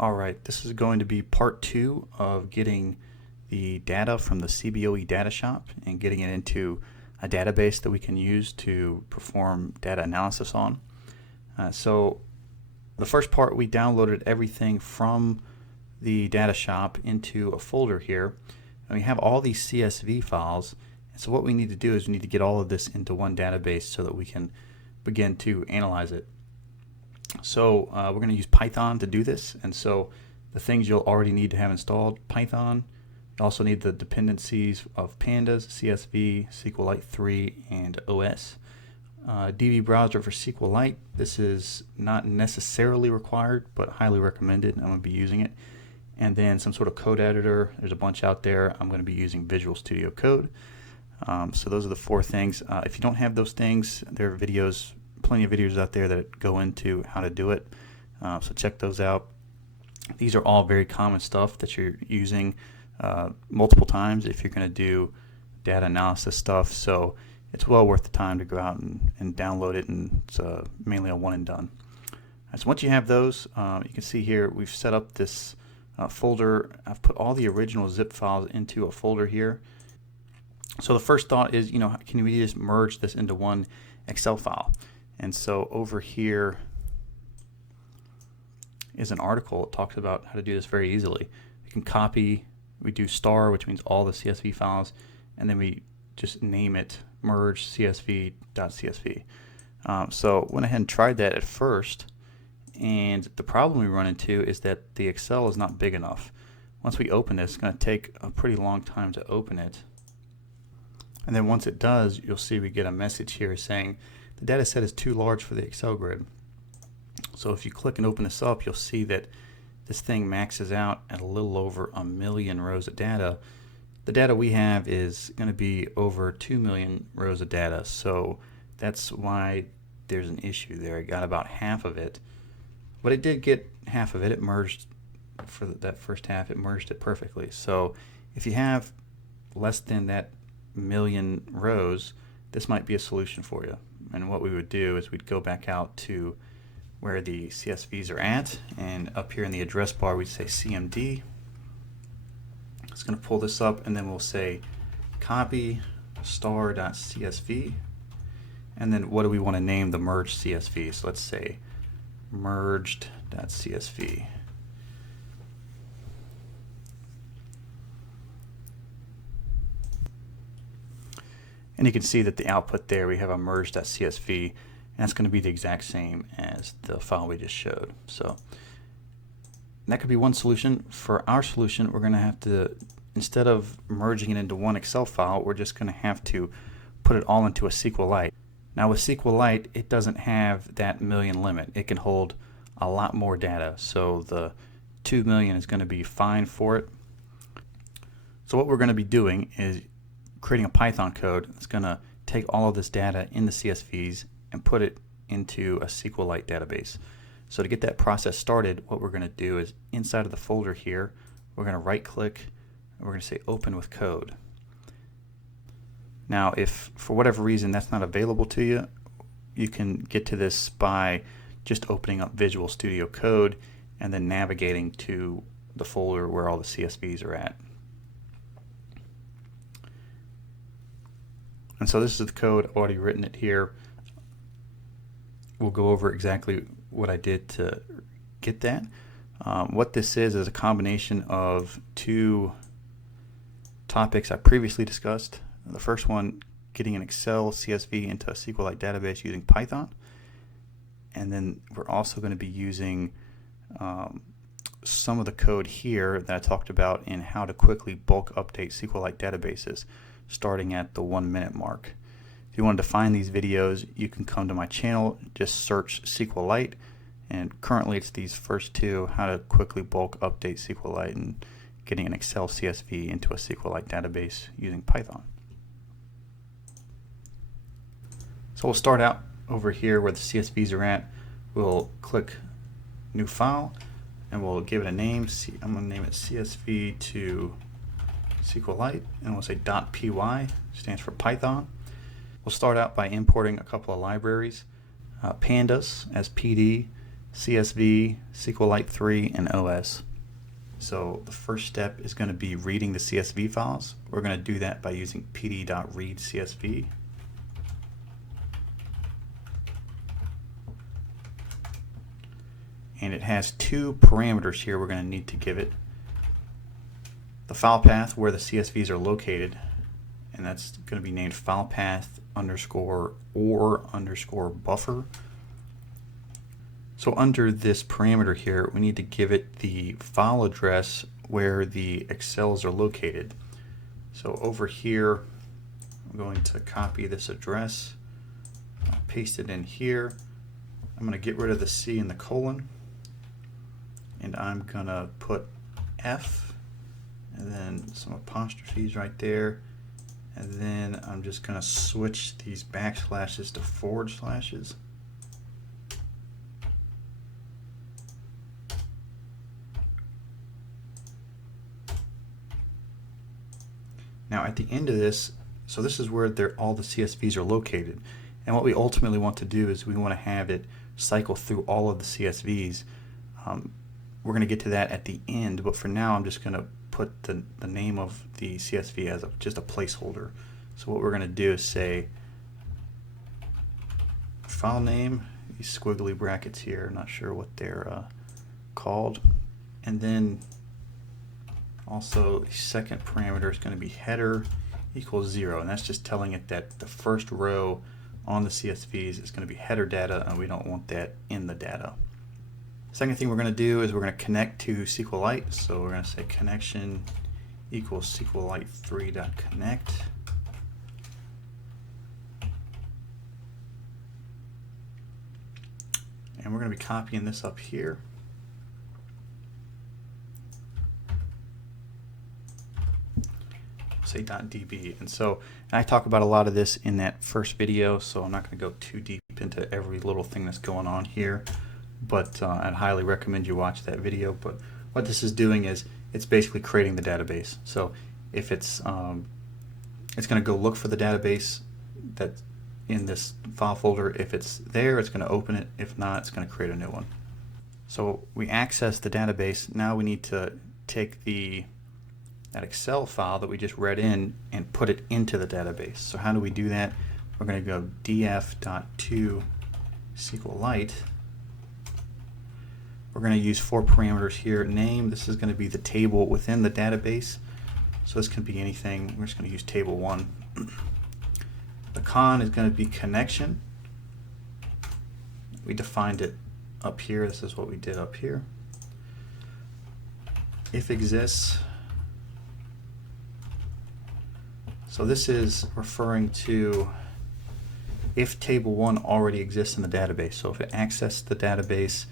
Alright, this is going to be part 2 of getting the data from the CBOE Datashop and getting it into a database that we can use to perform data analysis on. So the first part, we downloaded everything from the Datashop into a folder here, and we have all these CSV files. And so what we need to do is we need to get all of this into one database so that we can begin to analyze it. So we're going to use Python to do this, and so the things you'll already need to have installed: Python. You also need the dependencies of Pandas, CSV, SQLITE 3, and OS. DB browser for SQLITE. This is not necessarily required, but highly recommended. I'm going to be using it. And then some sort of code editor. There's a bunch out there. I'm going to be using Visual Studio Code. So those are the 4 things. If you don't have those things, there are videos, plenty of videos out there that go into how to do it. So check those out. These are all very common stuff that you're using multiple times if you're going to do data analysis stuff. So it's well worth the time to go out and download it, and it's mainly a one and done. So once you have those, you can see here we've set up this folder. I've put all the original zip files into a folder here. So the first thought is, can we just merge this into one Excel file? And so over here is an article that talks about how to do this very easily. You can copy, we do star, which means all the CSV files, and then we just name it merge csv.csv. So went ahead and tried that at first, and the problem we run into is that the Excel is not big enough. Once we open this, it's going to take a pretty long time to open it. And then once it does, you'll see we get a message here saying the data set is too large for the Excel grid. So if you click and open this up, you'll see that this thing maxes out at a little over 1 million rows of data. The data we have is going to be over 2 million rows of data, so that's why there's an issue there. It got about half of it, but it did get half of it. It merged for that first half, it merged it perfectly. So if you have less than that million rows, this might be a solution for you. And what we would do is we'd go back out to where the CSVs are at, and up here in the address bar we'd say CMD. It's going to pull this up, and then we'll say copy star.csv, and then what do we want to name the merged CSV? So let's say merged.csv. And you can see that the output there, we have a merge.csv, and that's going to be the exact same as the file we just showed. So that could be one solution. For our solution, we're going to have to, instead of merging it into one Excel file, we're just going to have to put it all into a SQLITE. Now with SQLITE, it doesn't have that million limit. It can hold a lot more data. So the 2 million is going to be fine for it. So what we're going to be doing is creating a Python code that's going to take all of this data in the CSVs and put it into a SQLITE database. So to get that process started, what we're going to do is inside of the folder here, we're going to right click and we're going to say open with code. Now if for whatever reason that's not available to you, you can get to this by just opening up Visual Studio Code and then navigating to the folder where all the CSVs are at. And so this is the code. I've already written it here. We'll go over exactly what I did to get that. What this is a combination of 2 topics I previously discussed. The first one, getting an Excel CSV into a SQLITE database using Python. And then we're also going to be using some of the code here that I talked about in how to quickly bulk update SQLITE databases, starting at the 1 minute mark. If you wanted to find these videos, you can come to my channel, just search SQLITE, and currently it's these first 2, how to quickly bulk update SQLITE and getting an Excel CSV into a SQLITE database using Python. So we'll start out over here where the CSVs are at. We'll click new file and we'll give it a name. I'm going to name it CSV to SQLITE, and we'll say .py, stands for Python. We'll start out by importing a couple of libraries. Pandas as PD, CSV, SQLITE 3, and OS. So the first step is going to be reading the CSV files. We're going to do that by using pd.readCSV. And it has two parameters here we're going to need to give it. The file path where the CSVs are located, and that's going to be named file path underscore or underscore buffer. So under this parameter here, we need to give it the file address where the Excels are located. So over here, I'm going to copy this address, I'll paste it in here. I'm going to get rid of the C and the colon, and I'm going to put F, and then some apostrophes right there, and then I'm just going to switch these backslashes to forward slashes. Now at the end of this, so this is where all the CSVs are located, and what we ultimately want to do is we want to have it cycle through all of the CSVs. We're going to get to that at the end, but for now I'm just going to put the name of the CSV as just a placeholder. So what we're going to do is say file name, these squiggly brackets here, not sure what they're called, and then also the second parameter is going to be header equals 0, and that's just telling it that the first row on the CSVs is going to be header data, and we don't want that in the data. Second thing we're going to do is we're going to connect to SQLITE, so we're going to say connection equals SQLITE3.connect. And we're going to be copying this up here. Say .db, and I talk about a lot of this in that first video, so I'm not going to go too deep into every little thing that's going on here, but I'd highly recommend you watch that video. But what this is doing is it's basically creating the database. So if it's going to go look for the database that's in this file folder. If it's there, it's going to open it. If not, it's going to create a new one. So we access the database. Now we need to take that Excel file that we just read in and put it into the database. So how do we do that? We're going to go df.to SQLITE. We're going to use 4 parameters here. Name, this is going to be the table within the database. So this can be anything. We're just going to use table 1. The con is going to be connection. We defined it up here. This is what we did up here. If exists. So this is referring to if table 1 already exists in the database. So if it accesses the database,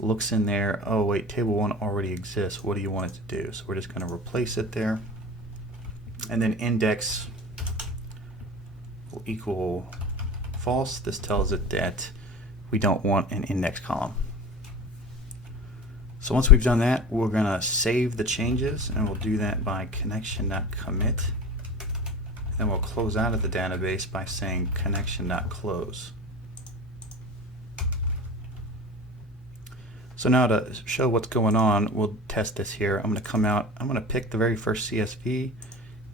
looks in there, oh wait, table 1 already exists, what do you want it to do? So we're just going to replace it there. And then index will equal false. This tells it that we don't want an index column. So once we've done that, we're going to save the changes, and we'll do that by connection.commit. Then we'll close out of the database by saying connection.close. So now to show what's going on, we'll test this here. I'm going to come out, I'm going to pick the very first CSV,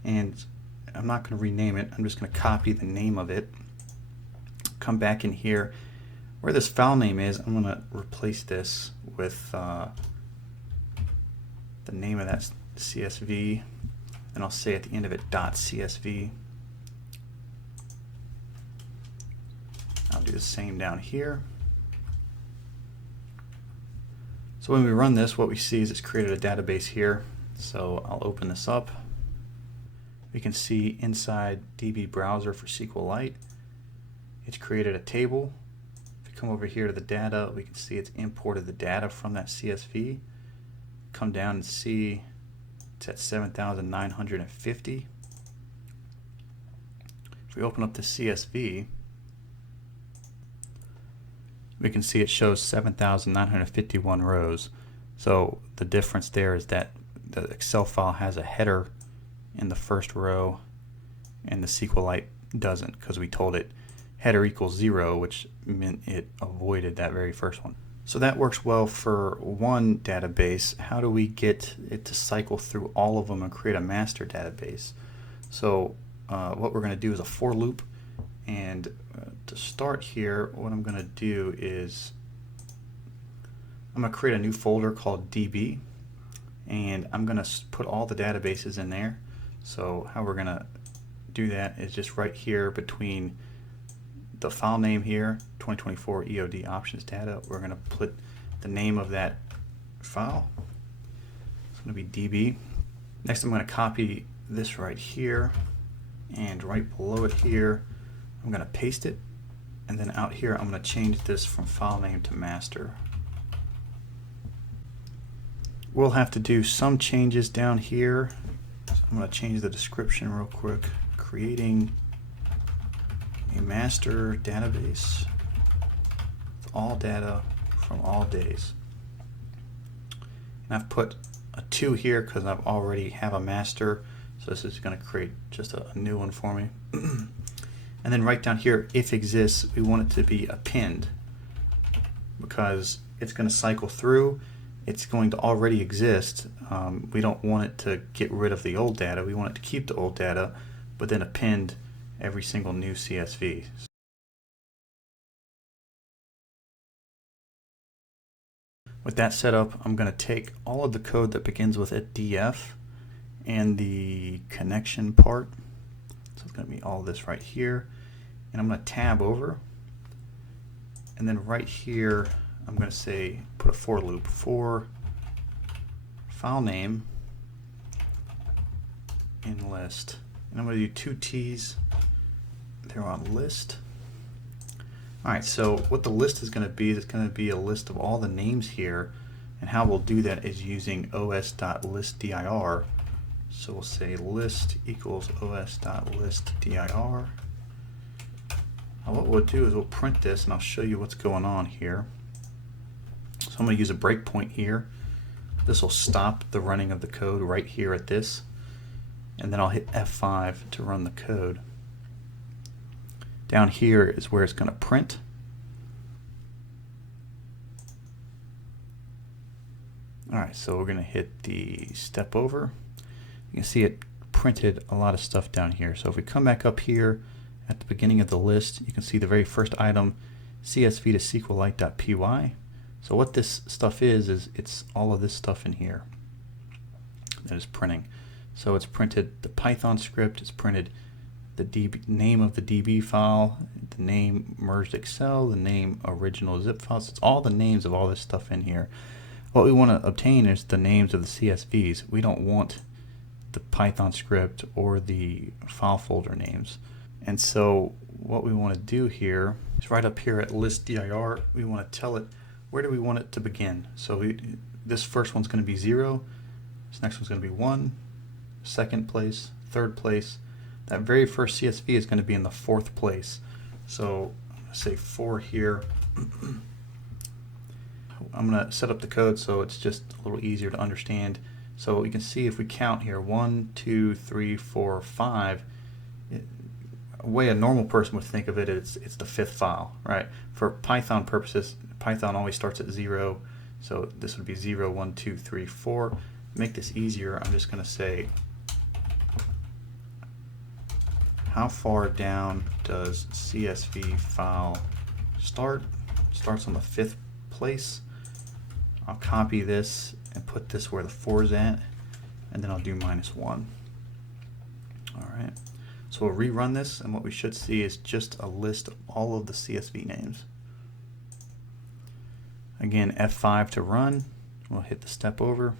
and I'm not going to rename it. I'm just going to copy the name of it. Come back in here. Where this file name is, I'm going to replace this with the name of that CSV. And I'll say at the end of it .csv. I'll do the same down here. So when we run this, what we see is it's created a database here. So I'll open this up. We can see inside DB browser for SQLITE, it's created a table. If you come over here to the data, we can see it's imported the data from that CSV. Come down and see it's at 7,950. If we open up the CSV, we can see it shows 7,951 rows. So the difference there is that the Excel file has a header in the first row and the SQLITE doesn't, because we told it header equals 0, which meant it avoided that very first one. So that works well for one database. How do we get it to cycle through all of them and create a master database? So what we're going to do is a for loop, and to start here, what I'm going to do is I'm going to create a new folder called DB, and I'm going to put all the databases in there. So how we're going to do that is just right here between the file name here, 2024 EOD options data, we're going to put the name of that file. It's going to be DB. Next I'm going to copy this right here, and right below it here I'm going to paste it, and then out here I'm going to change this from file name to master. We'll have to do some changes down here. So I'm going to change the description real quick. Creating a master database with all data from all days. And I've put a 2 here because I already have a master, so this is going to create just a new one for me. And then right down here, if exists, we want it to be append, because it's going to cycle through. It's going to already exist. We don't want it to get rid of the old data. We want it to keep the old data, but then append every single new CSV. With that set up, I'm going to take all of the code that begins with a DF and the connection part. So it's going to be all this right here. And I'm going to tab over. And then right here, I'm going to say, put a for loop for file name in list. And I'm going to do 2 T's. They're on list. Alright, so what the list is going to be, is going to be a list of all the names here, and how we'll do that is using os.listdir. So we'll say list equals os.listdir. Now what we'll do is we'll print this, and I'll show you what's going on here. So I'm going to use a breakpoint here. This will stop the running of the code right here at this, and then I'll hit F5 to run the code. Down here is where it's going to print. Alright, so we're going to hit the step over. You can see it printed a lot of stuff down here. So if we come back up here at the beginning of the list, you can see the very first item, CSV to SQLITE.py. So what this stuff is it's all of this stuff in here that is printing. So it's printed the Python script, it's printed the DB, name of the DB file, the name merged Excel, the name original zip files. It's all the names of all this stuff in here. What we want to obtain is the names of the CSVs. We don't want the Python script or the file folder names. And so what we want to do here is right up here at list dir, we want to tell it where do we want it to begin. So this first one's going to be 0, this next one's going to be 1, second place, third place. That very first CSV is going to be in the 4th place. So I'm going to say 4 here. I'm going to set up the code so it's just a little easier to understand. So you can see if we count here, 1, 2, 3, 4, 5. A way a normal person would think of it is it's the 5th file, right? For Python purposes, Python always starts at 0. So this would be 0, 1, 2, 3, 4. To make this easier, I'm just going to say, how far down does CSV file start? Starts on the 5th place. I'll copy this and put this where the 4 is at, and then I'll do -1. Alright, so we'll rerun this, and what we should see is just a list of all of the CSV names. Again, F5 to run. We'll hit the step over.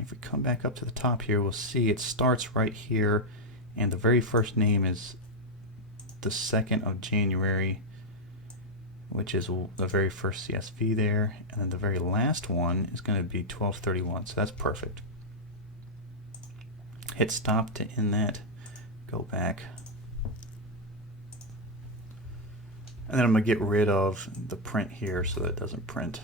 If we come back up to the top here, we'll see it starts right here, and the very first name is the 2nd of January, which is the very first CSV there, and then the very last one is going to be 12/31, so that's perfect. Hit stop to end that, go back, and then I'm going to get rid of the print here so that it doesn't print.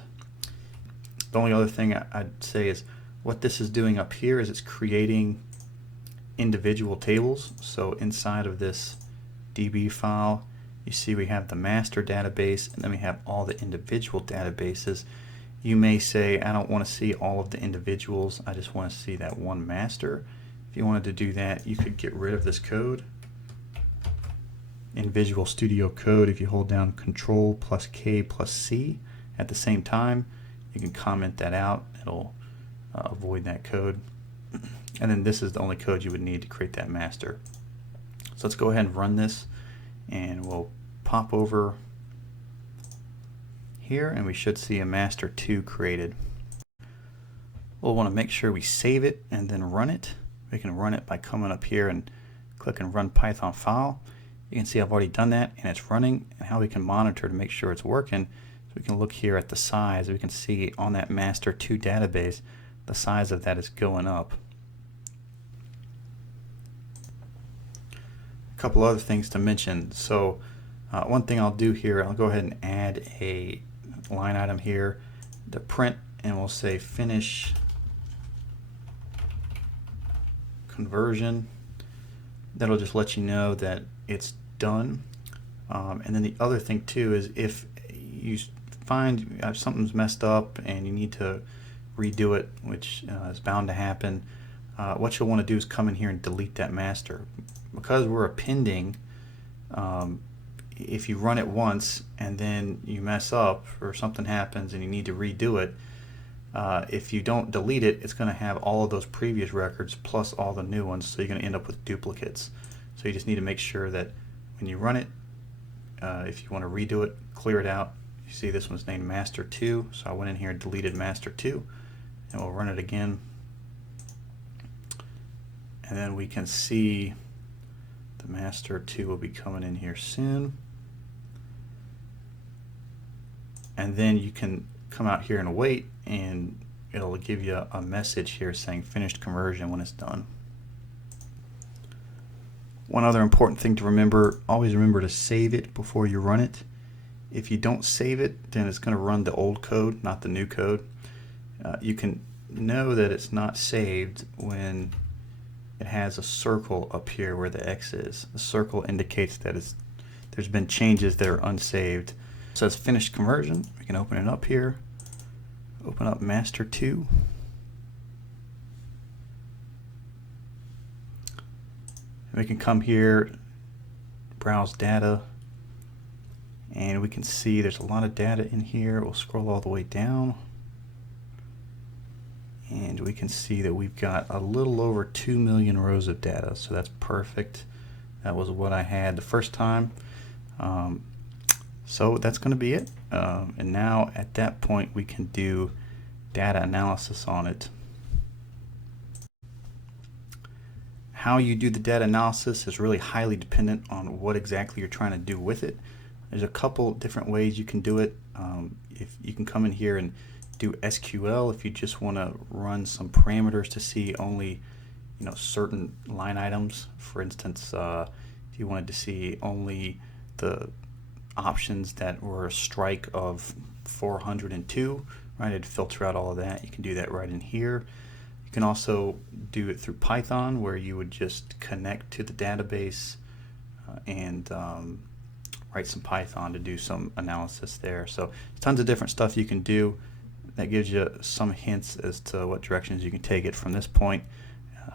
The only other thing I'd say is what this is doing up here is it's creating individual tables. So inside of this DB file You see we have the master database, and then we have all the individual databases. You may say, I don't want to see all of the individuals, I just want to see that one master. If you wanted to do that, you could get rid of this code. In Visual Studio Code, if you hold down Control plus K plus C at the same time, you can comment that out. It'll avoid that code. And then this is the only code you would need to create that master. So let's go ahead and run this, and we'll pop over here, and we should see a master 2 created. We'll want to make sure we save it and then run it. We can run it by coming up here and clicking Run Python File. You can see I've already done that, and it's running. And how we can monitor to make sure it's working, so we can look here at the size. We can see on that master 2 database, the size of that is going up. A couple other things to mention. So one thing I'll do here, I'll go ahead and add a line item here to print, and we'll say finish conversion. That'll just let you know that it's done. And then the other thing too is if you find something's messed up and you need to redo it, which is bound to happen, what you'll want to do is come in here and delete that master. Because we're appending, if you run it once and then you mess up or something happens and you need to redo it, if you don't delete it, it's going to have all of those previous records plus all the new ones, so you're going to end up with duplicates. So you just need to make sure that when you run it, if you want to redo it, clear it out. You see this one's named master 2, so I went in here and deleted master 2, and we'll run it again. And then we can see the master 2 will be coming in here soon. And then you can come out here and wait, and it'll give you a message here saying finished conversion when it's done. One other important thing to remember, always remember to save it before you run it. If you don't save it, then it's going to run the old code, not the new code. You can know that it's not saved when it has a circle up here where the X is. The circle indicates that there's been changes that are unsaved. It says finished conversion. We can open it up here. Open up master 2. We can come here, browse data, and we can see there's a lot of data in here. We'll scroll all the way down, and we can see that we've got a little over 2 million rows of data, so that's perfect. That was what I had the first time. So that's going to be it. And now at that point we can do data analysis on it. How you do the data analysis is really highly dependent on what exactly you're trying to do with it. There's a couple different ways you can do it. If you can come in here and do SQL if you just want to run some parameters to see only certain line items. For instance, if you wanted to see only the options that were a strike of 402, right, it'd filter out all of that. You can do that right in here. You can also do it through Python, where you would just connect to the database and write some Python to do some analysis there. So tons of different stuff you can do. That gives you some hints as to what directions you can take it from this point.